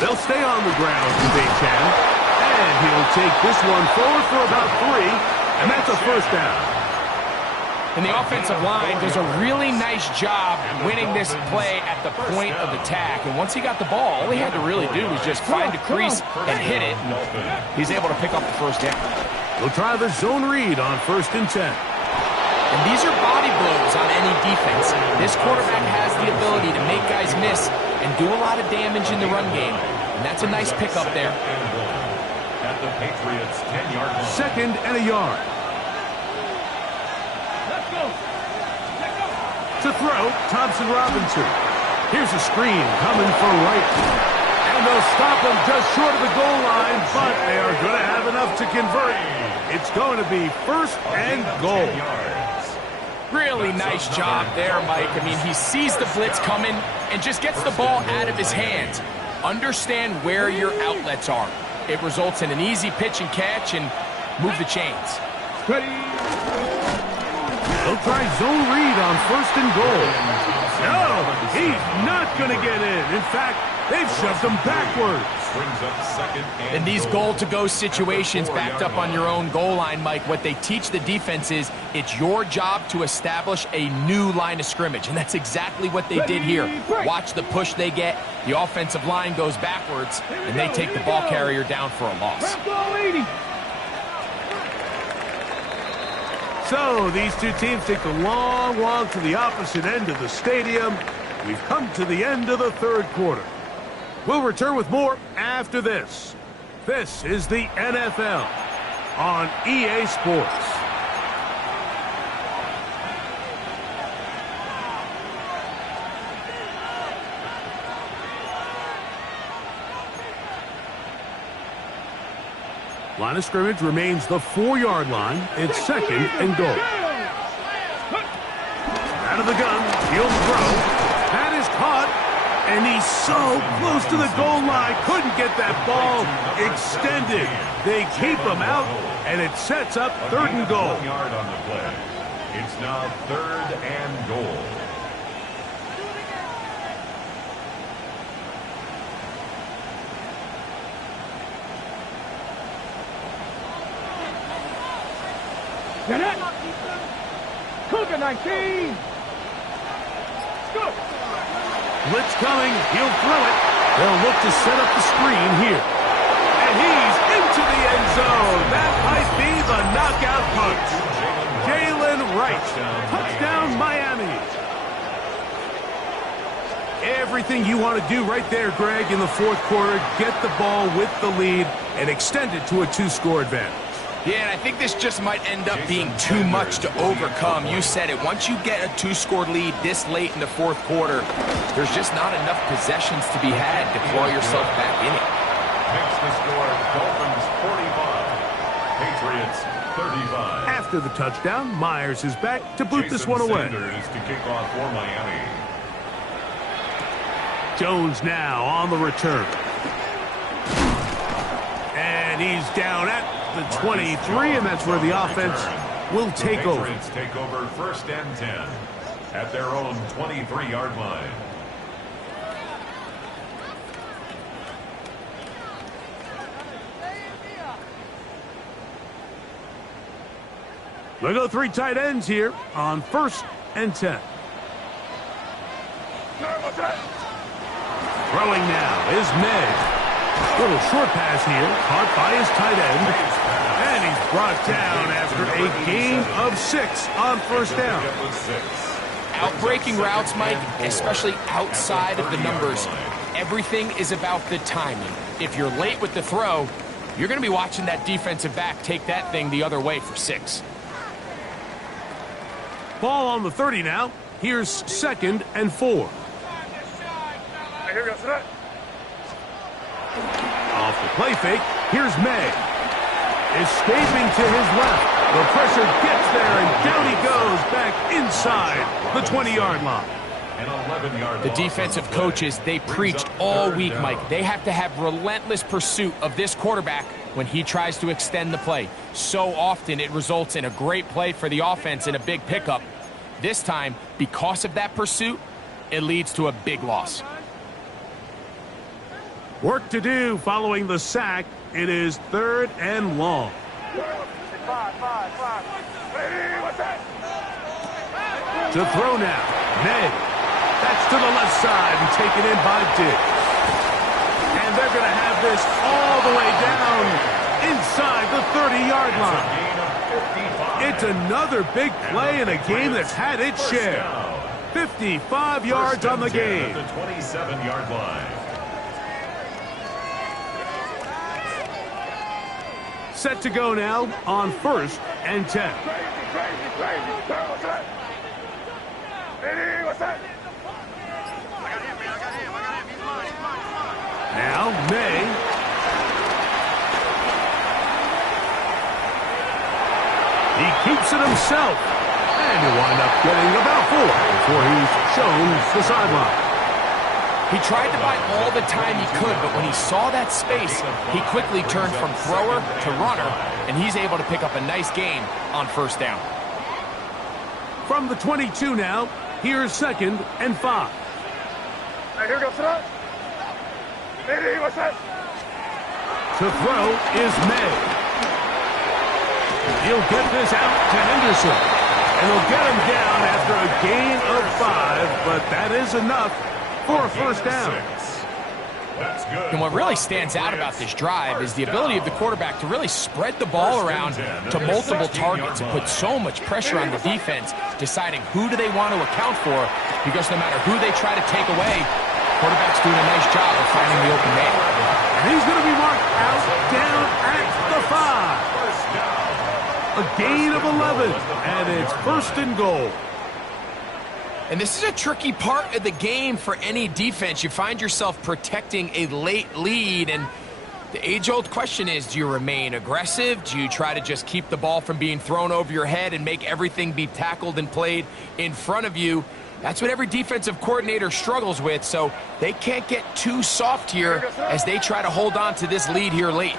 They'll stay on the ground with H.N. And he'll take this one forward for about 3. And that's a first down. And the offensive line does a really nice job winning this play at the point of attack. And once he got the ball, all he had to really do was just find a crease and hit it. And he's able to pick up the first down. We'll try the zone read on first and 10. And these are body blows on any defense. This quarterback has the ability to make guys miss and do a lot of damage in the run game. And that's a nice pickup there. At the Patriots' 10-yard line. Second and a yard. To throw, Thompson Robinson. Here's a screen coming for Wright. And they'll stop him just short of the goal line, but they are going to have enough to convert. It's going to be first and goal. Really nice job there, Mike. I mean, he sees the blitz coming and just gets the ball out of his hands. Understand where your outlets are. It results in an easy pitch and catch and move the chains. Ready? They'll try zone read on first and goal. No, he's not going to get in. In fact, they've shoved him backwards. Brings up second and In these goal-to-go situations backed up on your own goal line, Mike, what they teach the defense is it's your job to establish a new line of scrimmage, and that's exactly what they did here. Watch the push they get. The offensive line goes backwards, and they take the ball carrier down for a loss. So these two teams take the long walk to the opposite end of the stadium. We've come to the end of the third quarter. We'll return with more after this. This is the NFL on EA Sports. Line of scrimmage remains the 4-yard line. It's second and goal. Out of the gun, he'll throw. That is caught, and he's so close to the goal line. Couldn't get that ball extended. They keep him out, and it sets up third and goal. 1 yard on the play. It's now third and goal. Get it! Cougar 19! Go! Blitz coming. He'll throw it. They'll look to set up the screen here. And he's into the end zone. That might be the knockout punch. Jalen Wright. Touchdown, Miami. Everything you want to do right there, Greg, in the fourth quarter. Get the ball with the lead and extend it to a 2-score advantage. Yeah, and I think this just might end up being too much to overcome. You said it. Once you get a 2-score lead this late in the fourth quarter, there's just not enough possessions to be had to claw yourself back in it. Makes the score Dolphins 45, Patriots 35. After the touchdown, Myers is back to boot this one away. Sanders to kick off for Miami. Jones now on the return. And he's down at the 23, and that's where the offense will take over. Patriots take over first and 10 at their own 23-yard line. They'll go 3 tight ends here on first and 10. Throwing now is May. Little short pass here, caught by his tight end. And he's brought down after a gain of 6 on first down. Outbreaking routes, Mike, especially outside of the numbers, everything is about the timing. If you're late with the throw, you're going to be watching that defensive back take that thing the other way for 6. Ball on the 30 now. Here's second and 4. Off the play fake, here's May. Escaping to his left. The pressure gets there, and down he goes back inside the 20-yard line. An 11-yard The defensive coaches, they preached all week, Mike. They have to have relentless pursuit of this quarterback when he tries to extend the play. So often it results in a great play for the offense and a big pickup. This time, because of that pursuit, it leads to a big loss. Work to do following the sack. It is third and long. To throw now. Ned. That's to the left side and taken in by Diggs. And they're going to have this all the way down inside the 30-yard line. It's another big play in a game that's had its share. 55 yards on the game. The 27-yard line. Set to go now on first and 10. Now May. He keeps it himself. And he'll wind up getting about 4 before he's shown the sideline. He tried to buy all the time he could, but when he saw that space, he quickly turned from thrower to runner, and he's able to pick up a nice gain on first down. From the 22 now, here's second and 5. Here goes it. To throw is May. He'll get this out to Henderson. And he'll get him down after a gain of 5, but that is enough for a first down. That's good. And what really stands out about this drive is the ability of the quarterback to really spread the ball around to multiple targets and put so much pressure on the defense, deciding who do they want to account for, because no matter who they try to take away, quarterback's doing a nice job of finding the open man. And he's going to be marked out down at the 5. A gain of 11, and it's first and goal. And this is a tricky part of the game for any defense. You find yourself protecting a late lead, and The age-old question is, do you remain aggressive? Do you try to just keep the ball from being thrown over your head and make everything be tackled and played in front of you? That's what every defensive coordinator struggles with, so they can't get too soft here as they try to hold on to this lead here late.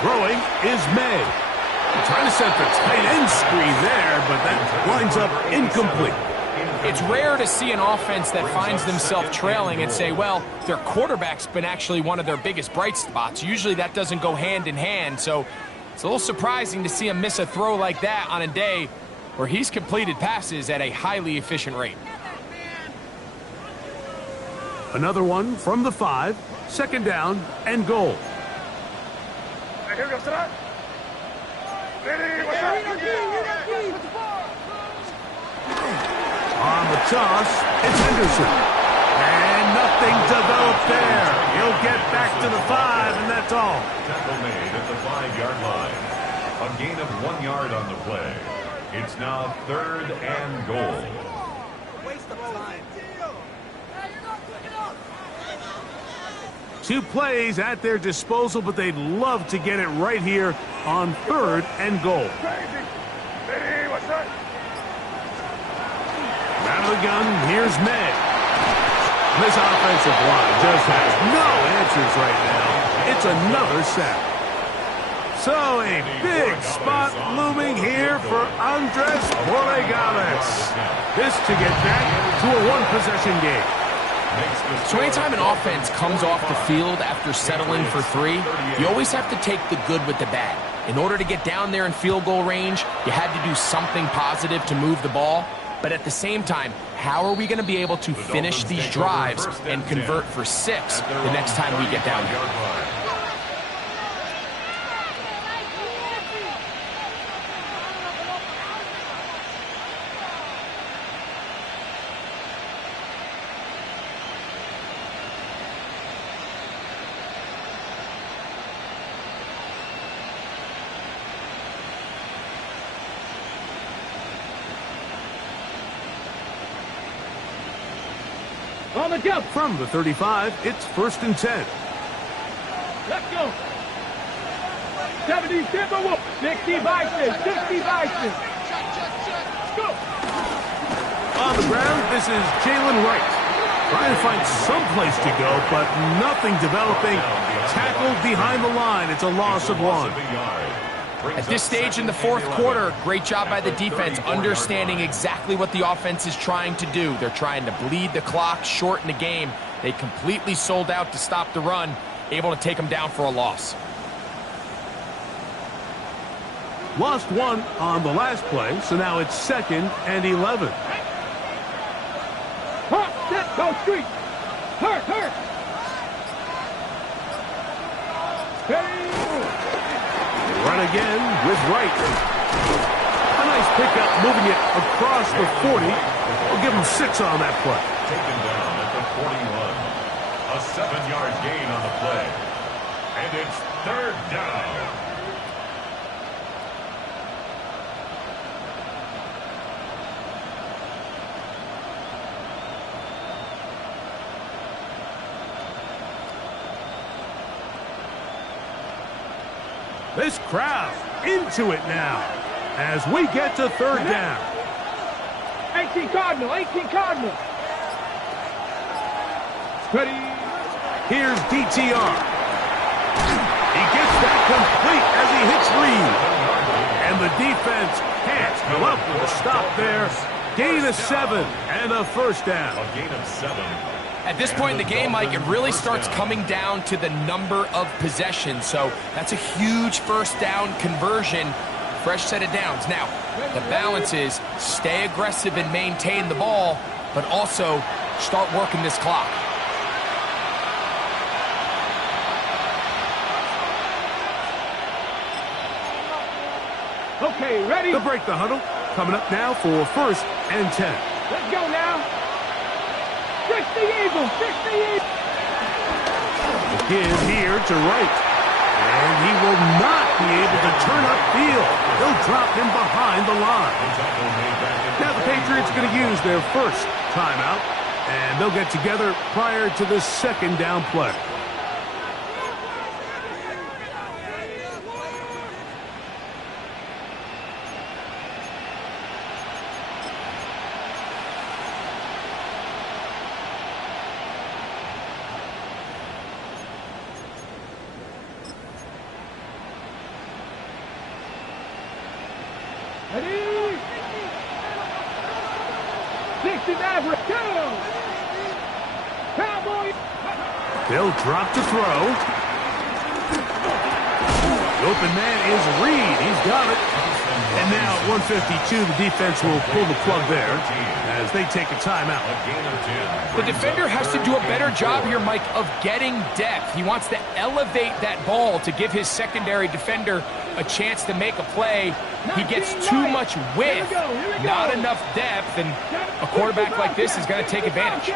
Throwing is May. Trying to set the tight end screen there, but that winds up incomplete. It's rare to see an offense that finds themselves trailing and say, well, their quarterback's been actually one of their biggest bright spots. Usually that doesn't go hand in hand, so it's a little surprising to see him miss a throw like that on a day where he's completed passes at a highly efficient rate. Another one from the 5, 2nd down and goal. On the toss, it's Henderson. And nothing developed there. He'll get back to the 5, and that's all. Tackle made at the 5-yard line. A gain of 1 yard on the play. It's now 3rd and goal. Waste of time. 2 plays at their disposal, but they'd love to get it right here on 3rd and goal. Out of the gun, here's May. This offensive line just has no answers right now. It's another sack. So a big spot looming here for Andres Borregales. This to get back to a 1-possession game. So anytime an offense comes off the field after settling for 3, you always have to take the good with the bad. In order to get down there in field goal range, you had to do something positive to move the ball. But at the same time, how are we going to be able to finish these drives and convert for 6 the next time we get down there? On the jump. From the 35, it's 1st and 10. Let's go. 70 Timberwolves. 60 Bison. 60 Bison. Go. On the ground, this is Jalen Wright. Trying to find some place to go, but nothing developing. Tackled behind the line. It's a loss of 1. At this stage in the 4th quarter, great job by the defense, understanding exactly what the offense is trying to do. They're trying to bleed the clock, shorten the game. They completely sold out to stop the run, able to take them down for a loss. Lost 1 on the last play, so now it's 2nd and 11. Hurt, set, go street. Hurt. Hey. Run again with Wright. A nice pickup, moving it across the 40. We'll give him 6 on that play. Taken down at the 41. A 7-yard gain on the play. And it's 3rd down. This crowd into it now as we get to 3rd down. 18 Cardinal. Ready. Here's DTR. He gets that complete as he hits Reed. And the defense can't come up with a stop there. Gain of 7 and a 1st down. A gain of 7. At this point in the game, Mike, it really starts coming down to the number of possessions. So that's a huge 1st down conversion. Fresh set of downs. Now, the balance is stay aggressive and maintain the ball, but also start working this clock. Okay, ready? To break the huddle, coming up now for 1st and 10. Let's go now. 60 Eagles. The kid here to Wright. And he will not be able to turn upfield. They'll drop him behind the line. Now the Patriots are going to use their 1st timeout, and they'll get together prior to the 2nd down play. is average. Go! Cowboys! They'll drop to throw. The open man is Reed. He's got it. And now at 152, the defense will pull the plug there as they take a timeout. The defender has to do a better job here, Mike, of getting depth. He wants to elevate that ball to give his secondary defender a chance to make a play. He gets too much width, not enough depth, and a quarterback like this is going to take advantage.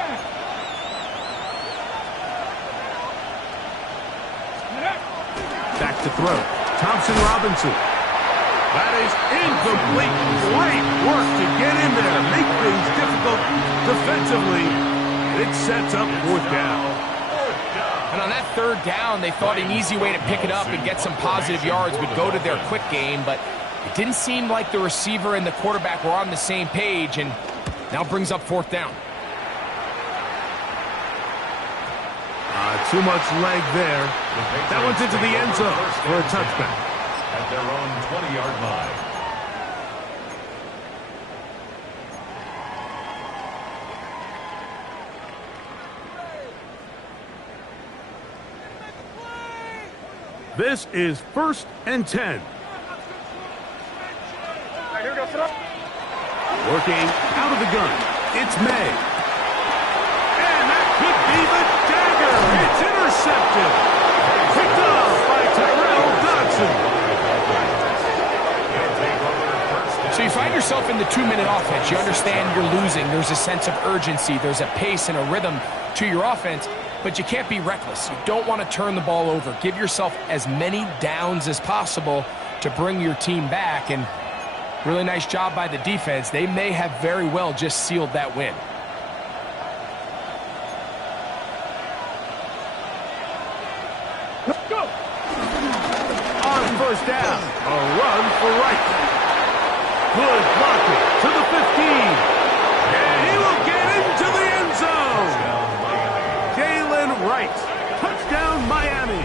Back to throw. Thompson Robinson. That is incomplete. Great work to get in there. Make things difficult defensively. It sets up fourth down. And on that third down, they thought an easy way to pick it up and get some positive yards would go to their quick game, but it didn't seem like the receiver and the quarterback were on the same page, and now brings up fourth down. Too much leg there. That one's into the end zone for a touchback. At their own 20-yard line. This is 1st and 10. Working out of the gun. It's May. And that could be the dagger. It's intercepted. Picked off by Tyrell Dodson. So you find yourself in the 2-minute offense. You understand you're losing. There's a sense of urgency. There's a pace and a rhythm to your offense. But you can't be reckless. You don't want to turn the ball over. Give yourself as many downs as possible to bring your team back. And really nice job by the defense. They may have very well just sealed that win. Let's go! On first down, a run for Wright. Good blocking to the 15. And he will get into the end zone. Right. Touchdown, Miami.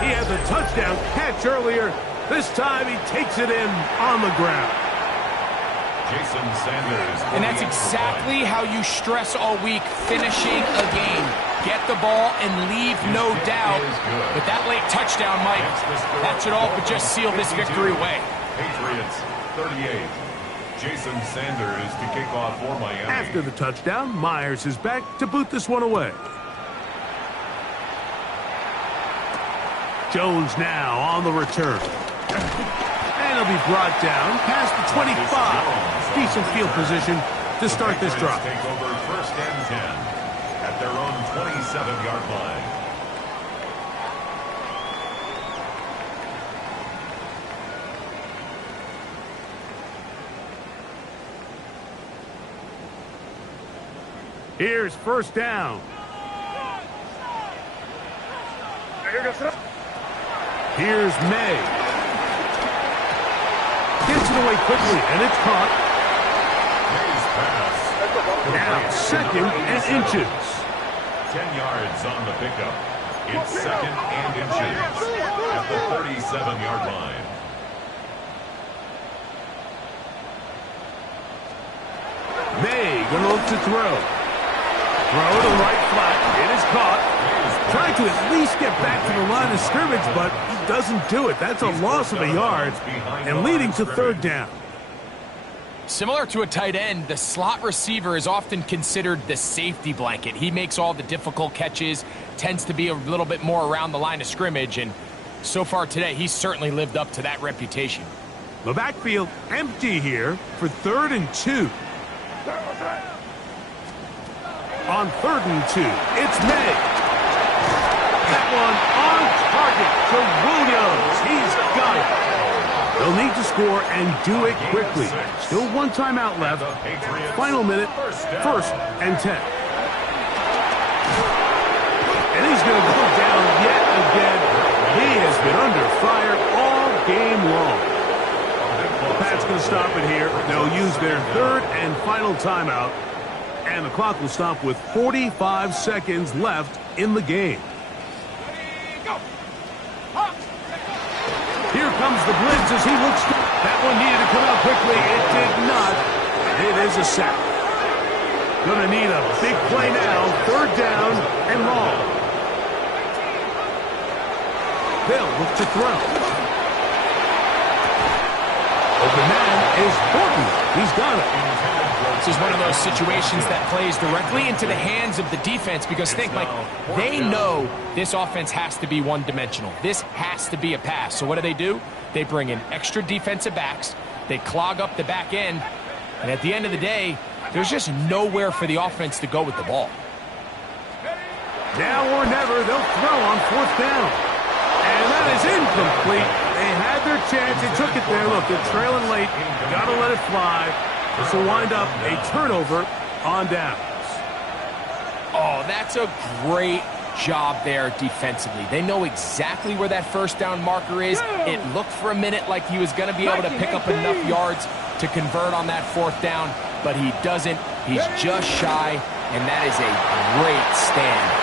He has a touchdown catch earlier. This time he takes it in on the ground. Jason Sanders. And that's exactly how you stress all week, finishing a game. Get the ball and leave no doubt. With that late touchdown, Mike, that should all but just seal this victory away. Patriots, 38. Jason Sanders to kick off for Miami. After the touchdown, Myers is back to boot this one away. Jones now on the return. And he'll be brought down past the 25. Decent field position to start this drive. Take over 1st and 10 at their own 27-yard line. Here's first down. Here's May. Gets it away quickly, and it's caught. May's pass. Now 2nd and inches. 10 yards on the pickup. It's 2nd and inches at the 37-yard line. May gonna look to throw. Throw to right flat. It is caught. Trying to at least get back to the line of scrimmage, but he doesn't do it. That's a loss of a yard and leading to 3rd down. Similar to a tight end, the slot receiver is often considered the safety blanket. He makes all the difficult catches, tends to be a little bit more around the line of scrimmage, and so far today, he's certainly lived up to that reputation. The backfield empty here for 3rd and 2. On 3rd and 2, it's May. That one on target to Williams. He's got it. They'll need to score and do it quickly. Still 1 timeout left. Final minute, 1st and 10. And he's going to go down yet again. He has been under fire all game long. The Pats going to stop it here. They'll use their 3rd and final timeout. And the clock will stop with 45 seconds left in the game. Here comes the blitz as he looks. That one needed to come out quickly. It did not. It is a sack. Gonna need a big play now. Third down and long. They'll look to throw. Open man is Horton. He's got it. This is one of those situations that plays directly into the hands of the defense because think, Mike, they know this offense has to be one-dimensional. This has to be a pass. So what do? They bring in extra defensive backs. They clog up the back end. And at the end of the day, there's just nowhere for the offense to go with the ball. Now or never, they'll throw on fourth down. And that is incomplete. They had their chance. They took it there. Look, they're trailing late. Got to let it fly. This will wind up a turnover on downs. Oh, that's a great job there defensively. They know exactly where that first down marker is. It looked for a minute like he was going to be able to pick up enough yards to convert on that fourth down, but he doesn't. He's just shy, and that is a great stand